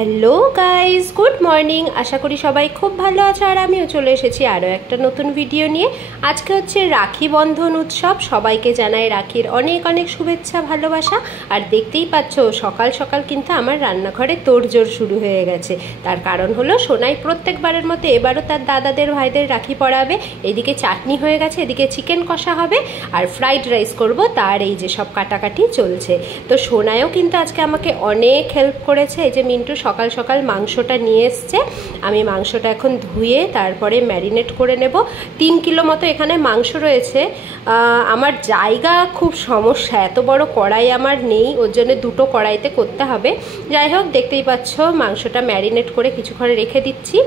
Hello guys, good morning. আশা করি সবাই খুব ভালো আছো, আর আমিও চলে এসেছি আরও একটা নতুন ভিডিও নিয়ে। আজকে হচ্ছে রাখি বন্ধন উৎসব। সবাইকে জানাই রাখির অনেক অনেক শুভেচ্ছা, ভালোবাসা। আর দেখতেই পাচ্ছ সকাল সকাল কিন্তু আমার রান্নাঘরে তোড়জোড় শুরু হয়ে গেছে। তার কারণ হলো সোনাই প্রত্যেকবারের মতো এবারও তার দাদাদের ভাইদের রাখি পরাবে। এদিকে চাটনি হয়ে গেছে, এদিকে চিকেন কষা হবে, আর ফ্রাইড রাইস করব। তার এই যে সব কাটাকাটি চলছে। তো সোনাইও কিন্তু আজকে আমাকে অনেক হেল্প করেছে। এই যে মিন্টু সকাল সকাল মাংসটা নিয়ে এসছে। আমি মাংসটা এখন ধুয়ে তারপরে ম্যারিনেট করে নেব। 3 কিলো মতো এখানে মাংস রয়েছে। আমার জায়গা খুব সমস্যা, এত বড় কড়াই আমার নেই, ওর জন্য দুটো কড়াইতে করতে হবে। যাই হোক, দেখতেই পাচ্ছ মাংসটা ম্যারিনেট করে কিছুক্ষণ রেখে দিচ্ছি।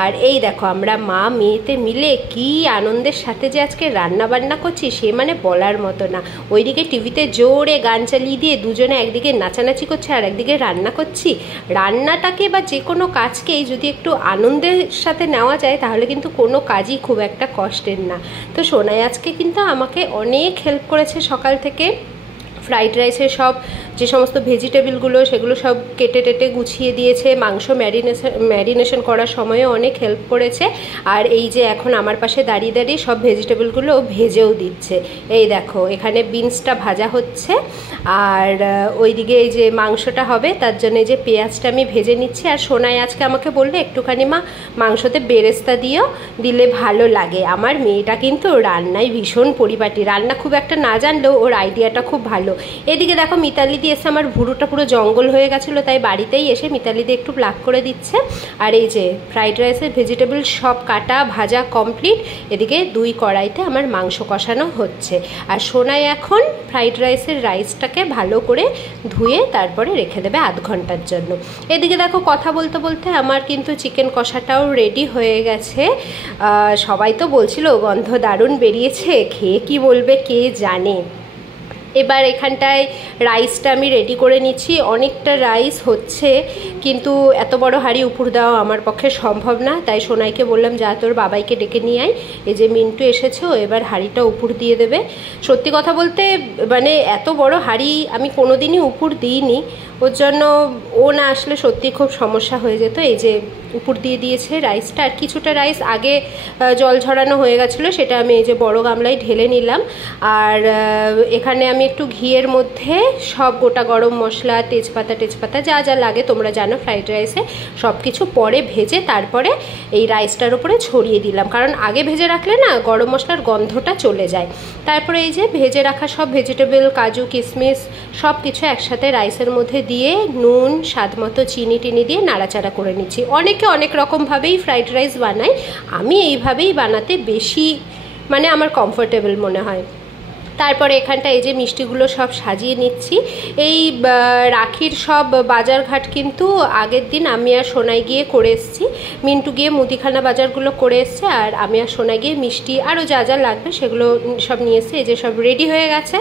আর এই দেখো আমরা মা মেয়েতে মিলে কি আনন্দের সাথে যে আজকে রান্না বান্না করছি, সে মানে বলার মতো না। ওইদিকে টিভিতে জোরে গান চালিয়ে দিয়ে দুজনে একদিকে নাচানাচি করছে আর একদিকে রান্না করছি। রান্নাটাকে বা যে কোনো কাজকেই যদি একটু আনন্দের সাথে নেওয়া যায় তাহলে কিন্তু কোনো কাজই খুব একটা কষ্টের না। তো সোনাই আজকে কিন্তু আমাকে অনেক হেল্প করেছে সকাল থেকে। ফ্রাইড রাইসের সব যে সমস্ত ভেজিটেবলগুলো সেগুলো সব কেটে টেটে গুছিয়ে দিয়েছে। মাংস ম্যারিনেশন করার সময়ও অনেক হেল্প করেছে। আর এই যে এখন আমার পাশে দাঁড়িয়ে দাঁড়িয়ে সব ভেজিটেবলগুলো ভেজেও দিচ্ছে। এই দেখো এখানে বিনসটা ভাজা হচ্ছে, আর ওইদিকে এই যে মাংসটা হবে তার জন্য এই যে পেঁয়াজটা আমি ভেজে নিচ্ছি। আর সোনাই আজকে আমাকে বললে একটুখানি মা মাংসতে বেরেস্তা দিলে ভালো লাগে। আমার মেয়েটা কিন্তু রান্নায় ভীষণ পরিপাটি, রান্না খুব একটা না জানলেও ওর আইডিয়াটা খুব ভালো। এদিকে দেখো মিতালি দিয়ে এসে আমার ভুরুটা পুরো জঙ্গল হয়ে গেছিলো, তাই বাড়িতেই এসে মিতালি দিয়ে একটু প্লাক করে দিচ্ছে। আর এই যে ফ্রাইড রাইসের ভেজিটেবল সব কাটা ভাজা কমপ্লিট। এদিকে 2 কড়াইতে আমার মাংস কষানো হচ্ছে। আর সোনাই এখন ফ্রাইড রাইসের রাইসটাকে ভালো করে ধুয়ে তারপরে রেখে দেবে আধ ঘন্টার জন্য। এদিকে দেখো কথা বলতে বলতে আমার কিন্তু চিকেন কষাটাও রেডি হয়ে গেছে। সবাই তো বলছিল গন্ধ দারুণ বেরিয়েছে, খেয়ে কি বলবে কে জানে। এবার এখানটায় রাইসটা আমি রেডি করে নিচ্ছি। অনেকটা রাইস হচ্ছে, কিন্তু এত বড় হাঁড়ি উপর দেওয়া আমার পক্ষে সম্ভব না। তাই সোনাইকে বললাম যা তোর বাবাইকে ডেকে নিয়ে আয়। এই যে মিন্টু এসেছে, ও এবার হাঁড়িটা উপর দিয়ে দেবে। সত্যি কথা বলতে মানে এত বড় হাঁড়ি আমি কোনোদিনই উপর দিইনি, ওর জন্য ও না আসলে সত্যি খুব সমস্যা হয়ে যেত। এই যে উপর দিয়ে দিয়েছে রাইসটা। আর কিছুটা রাইস আগে জল ঝরানো হয়ে গেছিলো, সেটা আমি এই যে বড় গামলায় ঢেলে নিলাম। আর এখানে আমি একটু ঘিয়ের মধ্যে সব গোটা গরম মশলা, তেজপাতা যা যা লাগে তোমরা জানো ফ্রাইড রাইসে, সব কিছু পরে ভেজে তারপরে এই রাইসটার উপরে ছড়িয়ে দিলাম। কারণ আগে ভেজে রাখলে না গরম মশলার গন্ধটা চলে যায়। তারপরে এই যে ভেজে রাখা সব ভেজিটেবল, কাজু কিশমিশ সব কিছু একসাথে রাইসের মধ্যে দিয়ে নুন, স্বাদ মতো চিনি টিনি দিয়ে নাড়াচাড়া করে নিচ্ছি। অনেকে অনেক রকমভাবেই ফ্রাইড রাইস বানায়, আমি এইভাবেই বানাতে বেশি মানে আমার কমফোর্টেবল মনে হয়। তারপরে এখানটা এই যে মিষ্টিগুলো সব সাজিয়ে নিচ্ছি। এই রাখির সব বাজারঘাট কিন্তু আগের দিন আমি আর সোনাই গিয়ে করে এসেছি। মিন্টু গিয়ে মুদিখানা বাজারগুলো করে এসছে, আর আমি আর সোনাই গিয়ে মিষ্টি আরও যা যা লাগবে সেগুলো সব নিয়ে এসছে। এই যে সব রেডি হয়ে গেছে।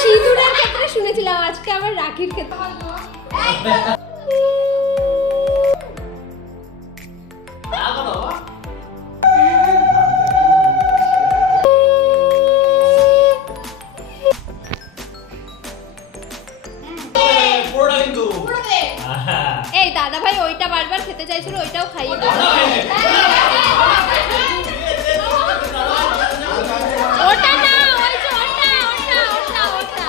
সিঁদুরের ক্ষেত্রে শুনেছিলাম, আজকে আবার রাখির ক্ষেত্রে। পুরোটা কিন্তু এই দাদা ভাই ওইটা বারবার খেতে চাইছিল, ওইটাও খাইয়ে দাও। ওটা না, ওই যে ওটা ওটা ওটা ওটা।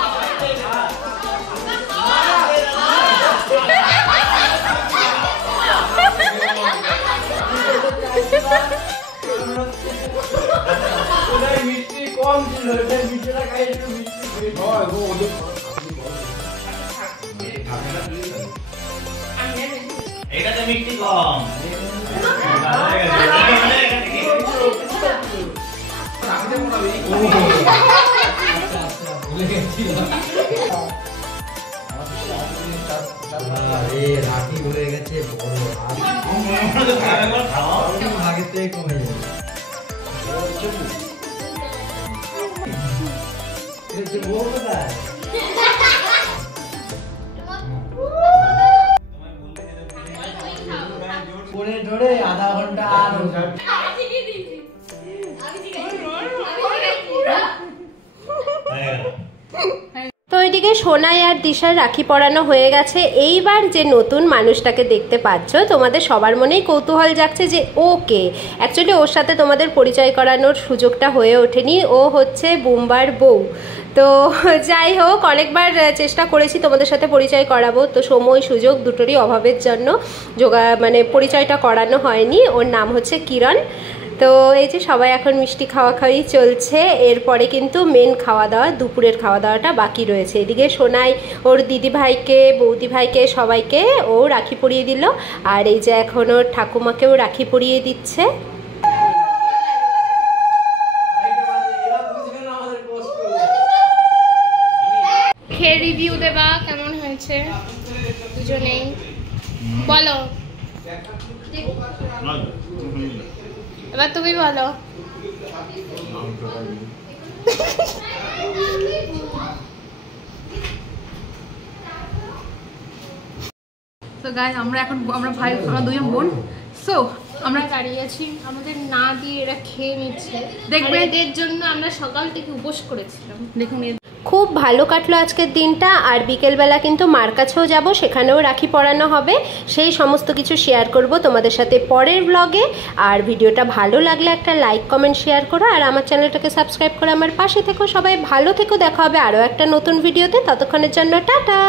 মিষ্টি কম ছিল, মিষ্টিটা খাই একটু মিষ্টি হয় গো। এটাতে মিষ্টি কম। রাখি হয়ে গেছে আগের থেকে কমে ধরে আধা ঘন্টা আর তো ওইদিকে সোনাই আর দিশার রাখি পরানো হয়ে গেছে। এইবার যে নতুন মানুষটাকে দেখতে পাচ্ছ, তোমাদের সবার মনেই কৌতূহল জাগছে যে ও কে। অ্যাকচুয়ালি ওর সাথে তোমাদের পরিচয় করানোর সুযোগটা হয়ে ওঠেনি। ও হচ্ছে বুম্বার বউ। তো যাই হোক, অনেকবার চেষ্টা করেছি তোমাদের সাথে পরিচয় করাবো, তো সময় সুযোগ দুটোরই অভাবের জন্য পরিচয়টা করানো হয়নি। ওর নাম হচ্ছে কিরণ। তো এই যে সবাই এখন মিষ্টি খাওয়া খাওয়াই চলছে, এরপরে কিন্তু মেন খাওয়া দাওয়া, দুপুরের খাওয়া দাওয়াটা বাকি রয়েছে। এদিকে সোনাই ওর দিদি ভাইকে, বৌদি ভাইকে, সবাইকে ও রাখি পরিয়ে দিল। আর এই যে এখন ওর ঠাকুমাকেও রাখি পরিয়ে দিচ্ছে। খেয়ে রিভিউ দেবা কেমন হয়েছে দুজনেই বলো। এবার তুমি বলো। তো গাইস আমরা ভাই, আমরা দুজন বোন। সো আমরা দাঁড়িয়ে আছি, আমাদের না দিয়ে এরা খেয়ে নিচ্ছে। দেখবে এদের জন্য আমরা সকাল থেকে উপোস করেছিলাম। দেখুন খুব ভালো কাটলো আজকের দিনটা। আর বিকেলবেলা কিন্তু মার কাছেও যাব, সেখানেও রাখি পরানো হবে। সেই সমস্ত কিছু শেয়ার করব তোমাদের সাথে পরের ব্লগে। আর ভিডিওটা ভালো লাগলে একটা লাইক কমেন্ট শেয়ার করো, আর আমার চ্যানেলটাকে সাবস্ক্রাইব করে আমার পাশে থেকো। সবাই ভালো থেকো, দেখা হবে আরও একটা নতুন ভিডিওতে। ততক্ষণের জন্য টাটা।